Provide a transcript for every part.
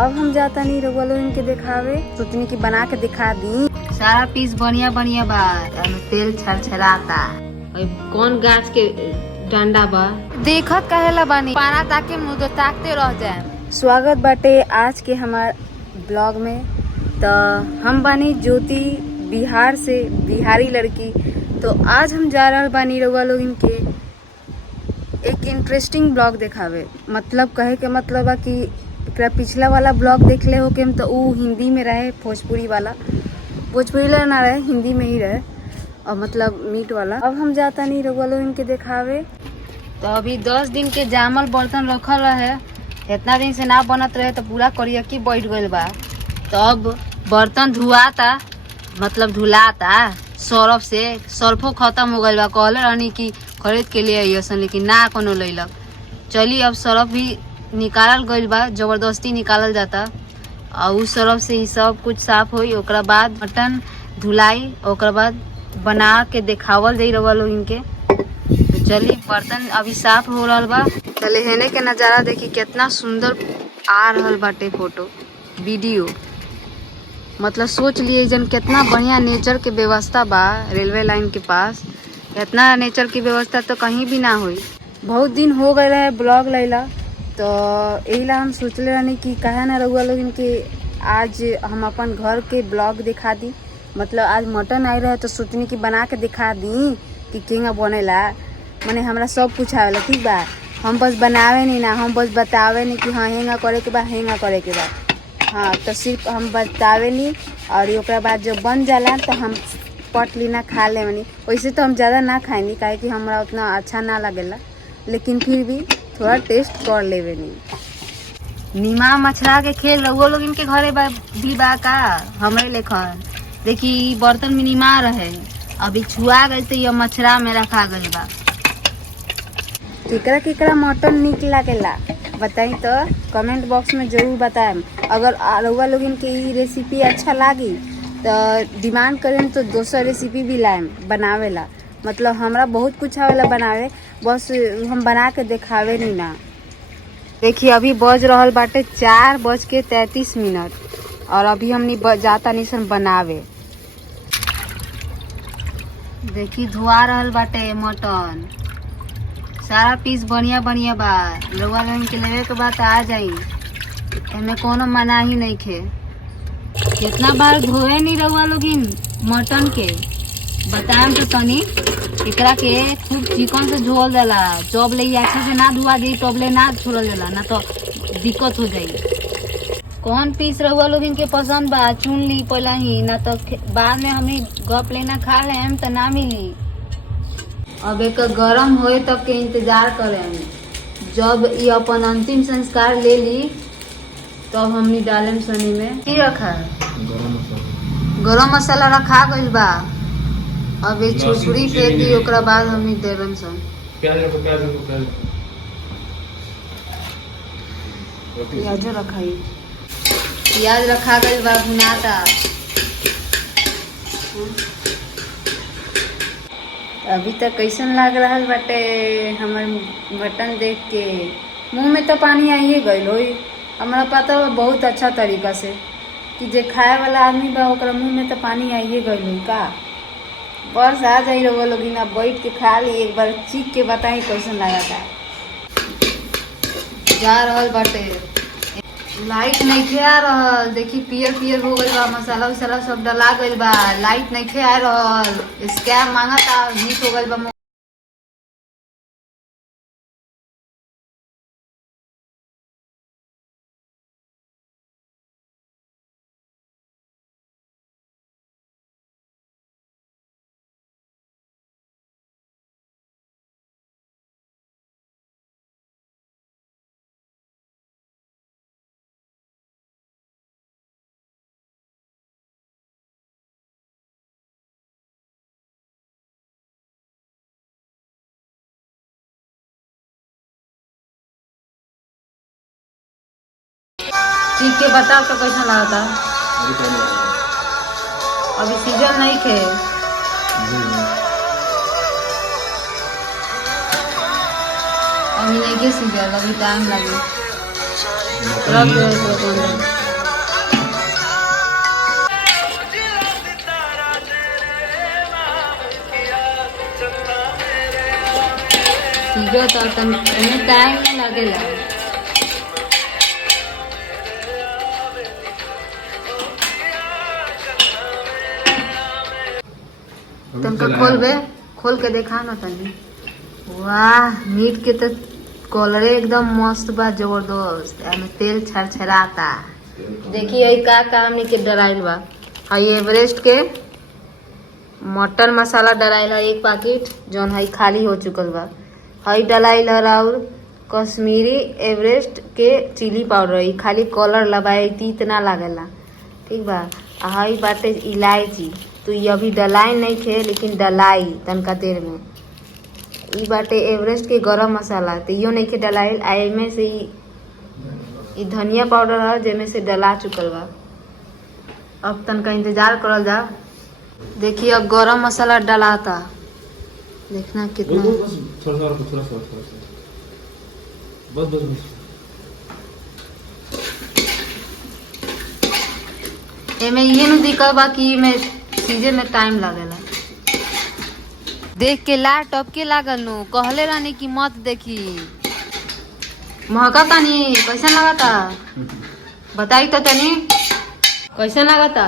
अब हम जाता नहीं रउआ लोग इनके दिखावे, सोचनी की बना के दिखा दी। सारा पीस बढ़िया बढ़िया बा, तेल छरछराता। कौन गाछ के डंडा बा देखत कहेला बानी, पारा ताके मुँह तो ताकते रह जाए। स्वागत बाटे आज के हमार ब्लॉग में। तो हम बानी ज्योति, बिहार से, बिहारी लड़की। तो आज हम जा रहा बानी रउआ लोग इनके एक इंटरेस्टिंग ब्लॉग दिखावे। मतलब कहे के मतलब है कि पिछला वाला ब्लॉग देख ले हो के तो वो हिंदी में रहे, भोजपुरी वाला ना रहे, हिंदी में ही रहे, और मतलब मीट वाला। अब हम जाता नहीं रउआ लोग इनके दिखावे। तो अभी 10 दिन के जामल बर्तन रखल रहे, इतना दिन से ना बनत रहे तो पूरा करियकी बैठ गइल बा। तो अब बर्तन धुआता, मतलब धुलाता सर्फ से। सर्फो खत्म हो गइल बा, कहले रहनी कि खरीद के लिए अइसन, लेकिन ना कोनो लैलक। चली अब सर्फ भी निकालल गइल बा, जबरदस्ती निकालल जाता, और उस सर्फ से ही सब कुछ साफ होई। ओकरा बाद मटन धुलाई, ओकरा बाद बना के देखावल जाई रउआ लोग इनके। तो चली बर्तन अभी साफ हो रहल बा। चले हेने के नजारा देखी, कितना सुंदर आ रहल बाटे फोटो वीडियो। मतलब सोच लिए जन कितना बढ़िया नेचर के व्यवस्था बा रेलवे लाइन के पास। इतना नेचर की व्यवस्था तो कहीं भी ना हुई। बहुत दिन हो गए रहे ब्लॉग लैला, तो यही ला हम सोचले रहनी कि कहे ना रउआ लोग इनके आज हम अपन घर के ब्लॉग दिखा दी। मतलब आज मटन आई रहे तो सोचनी कि बना के दिखा दी कि केंगा बनेला। माने हमरा सब कुछ आवेला, ठीक बा। हम बस बनावे नहीं ना, हम बस बतावे नहीं कि हाँ हेंगा करे के बा, हेंगा करे के बा। हाँ, तो सिर्फ हम बतावे नहीं, और ओकरा बाद जब बन जाला तो हम पट लीना खा ले मनी। वैसे तो हम ज़्यादा ना खाएनी, काहे कि हमरा उतना अच्छा ना लगेला, लेकिन फिर भी थोड़ा टेस्ट कर लेवे नहीं। नीमा मछरा के खेल रउआ लोग इनके घरे भी बा का हमरे लेखन। देखी बर्तन में नीमा रहे, अभी छुआ गए तो ये मछरा में रखा गए बा। केकरा केकरा मटन निक लागेला बताई तो कमेंट बॉक्स में जरूर बताएम। अगर रउआ लोग इनके ये रेसिपी अच्छा लागी तो डिमांड करें तो दोसर रेसिपी भी लाएम बनावेला। मतलब हमरा बहुत कुछ आवेला बनावे, बस हम बना के देखावे नहीं ना। देखिए अभी बज रहल बाटे 4:33, और अभी हमनी जाता नहीं सन बनावे। देखी धुआ रहल बाटे मटन, सारा पीस बढ़िया बढ़िया बा। रउआ लोगन के लेवे के बाद आ जाई, एमे कोनो मनाही नहीं खे। कितना बार धोए नहीं रउआ लोगिन मटन के बताएम तो तनी। एकरा के खूब चिकन से धोल जाला, जब ले अच्छे से ना धुआ दी तब ले ना छोड़ल जाला, ना तो दिक्कत हो जाई। कौन पीस रउआ लोग इनके पसंद बा चुन ली पहला ही, ना तो बाद में हमें गप लेना खा लेम तो ना मिली। अब एक गरम होए तब के इंतजार करें। जब ये अपन अंतिम संस्कार ले ली तब तो हमनी डालेम सनी में। की रखा है? गरम मसाला रखा गइल बा। अब ये छुरछुरी फेंक दी, ओकरा बाद हमनी देरम सन प्याज रखाई। प्याज रखा गइल बा भुनाता। अभी तक कैसन लाग रहा बाटे हमर मटन देख के, मुंह में तो पानी आइए गइल होई। हमरा पता बा बहुत अच्छा तरीका से कि जे खाए वाला आदमी बा ओकरा मुंह में तो पानी आइए गइल होई का। बस आ जाई रउआ लोग ना, बैठ के खा ली, एक बार चीख के बताई कैसन लगा था। जा रहल बाटे, लाइट नहीं खे आ रहल। देखी पियर पियर हो गइल बा, मसाला उसाला सब डला गइल बा, लाइट नहीं खे आ रहल। स्कैम मांगता, हिट हो गइल बा। चीख के बताओ तो कैसा लगता। अभी सीजन नहीं खे, अभी नहीं सीजन, अभी टाइम लगे। रख दे तुरंत अंदर। सीजो तो तने टाइम नहीं लगेला। तनका खोल के देखा ना तनी। वाह, मीट के तो कलरे एकदम मस्त बा, जबरदस्त। एमे तेल छरछराता। देखिए यही का हमनी के डराइल बा। हई एवरेस्ट के मटन मसाला डराइल है 1 पैकेट, जौन हई खाली हो चुकल बा। हई डलाइल है और कश्मीरी एवरेस्ट के चिली पाउडर, ई खाली कलर लगाए इतना लागेला, ठीक बा। आ हई बाटे इलायची, तो ये अभी डलाई नहीं खे, लेकिन डलाई तनका देर में। ई बाटे एवरेस्ट के गरम मसाला, तो यो नहीं खे डलाइल। आ एमे से ई धनिया पाउडर है, जेमे से डला चुकल बा। अब तनका इंतजार करल जा। देखिए अब गरम मसाला डलाता, देखना कितना। बस एमे ये न दिक्कत बा कि में सीजे में टाइम लगेला। देख के ला टपके लागल नु, कहले रानी की मत देखी। महका तानी कैसा लगाता बताई तो तनी, कैसा लगाता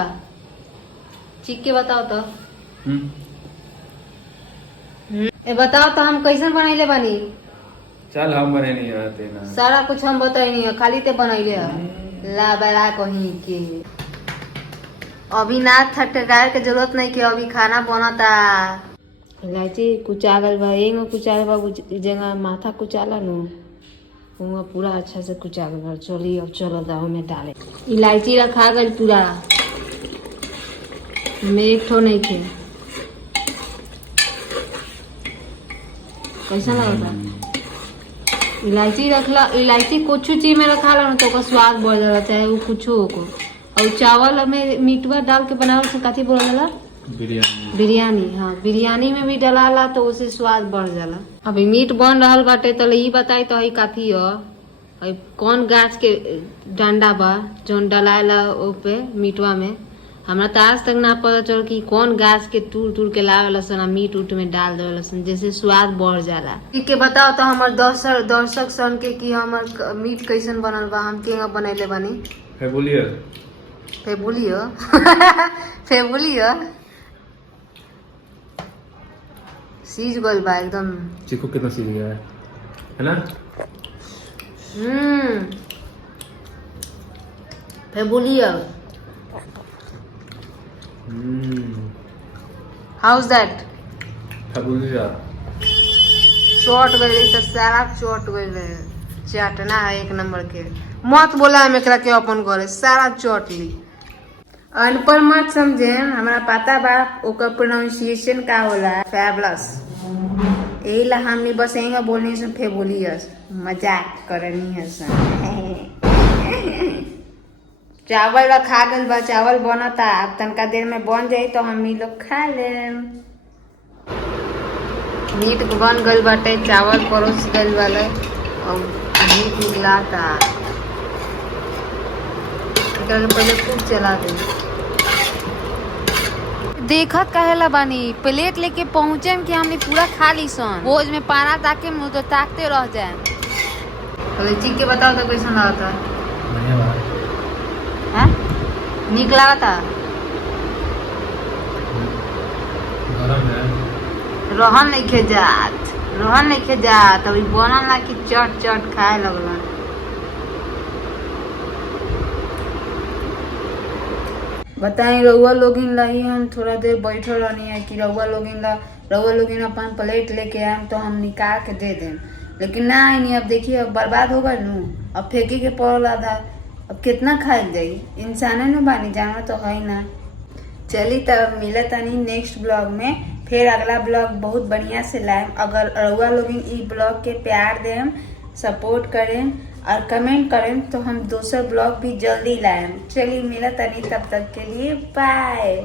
चीख के बताओ तो। ए बताओ तो हम कैसन बनैले बानी। चल हम बने नहीं आते ना, सारा कुछ हम बताई, खाली ते बनैले है। ला बड़ा कहीं के अभी ना थटकाए के जरूरत नहीं के, अभी खाना बनता। इलायची कुचागल बा, एगो कुचागल बा जगह माथा कुचाला नु, वो पूरा अच्छा से कुचागल बा। चली अब चलो दाव में डाले। इलायची रखा गल पूरा, में एक ठो नहीं थे। कैसा लगता इलायची रखला, इलायची कुछ चीज में रखा ला तो ओकर स्वाद बढ़ जाला, चाहे वो कुछ हो को। और चावल में मीटवा डाल के बनावल से कथी बोला जाला, बिरयानी। हाँ, बिरयानी में भी डलाला तो उसे स्वाद बढ़ जाला। अभी मीट बन रहल बाटे, तो ई बताई तो हई कथी ह, कौन गाछ के डंडा बा जौन डलाला ओपे मीटवा में। हमरा तो आज तक ना पता चल कि कौन गाछ के टूर के लावेला सन आ मीट उट में डाल देवेला सन, जैसे स्वाद बढ़ जाला। ठीक के बताओ तो हमर दर्शक सन के कि हमर मीट कैसन बनल बा, हम केगा बनैले बानी। फेबुलियो फेबुलियो सीज गल बा एकदम। चिकू कितना सीज गया है ना। फेबुलियो हाउस दैट फेबुलिया चोट गई तो सारा चोट गई, चाटना है 1 नंबर के। मत बोला हम एकरा के अपन घरे, सारा चोट ली। अनपढ़ मत समझे, हमरा पता बा ओकर प्रोनाउंसिएशन का होला, फैबुलस। यही ला हमने बस यही बोलनी से फेबुलियस, मजाक करनी है सन। चावल रखा गल बा, चावल बनता, अब तनका देर में बन जाई तो हमनी लोग खा लेम। मीट बन गल बाटे, चावल परोस गल वाले और मीट निकलाता। पहले खूब चला दे। देखत कहेला बानी, प्लेट लेके पहुँचे कि हमने पूरा खा ली सन। भोज में पारा ताके मुँह तो ताकते रह जाए। पहले चीख के बताओ तो कैसा लगता है। निक लागता रहन नहीं खे जात, अभी बनल ना कि चट चट खाए लगला। बताई रउआ लोगिन ला ही हम थोड़ा देर बैठल रहनी है कि रउआ लोगिन अपन प्लेट लेके आए तो हम निकाल के दे देम, लेकिन ना आई नहीं। अब देखिए अब बर्बाद होगा नू, अब फेंके के पड़ल आधा, अब कितना खाए जाई। इंसाने न बानी, जानवर तो है ना। चली तब मिला तानी नेक्स्ट ब्लॉग में, फिर अगला ब्लॉग बहुत बढ़िया से लाएम। अगर रउआ लोगिन ई ब्लॉग के प्यार देम, सपोर्ट करें और कमेंट करें तो हम दूसरा ब्लॉग भी जल्दी लाएम। चलिए मिला तानी, तब तक के लिए बाय।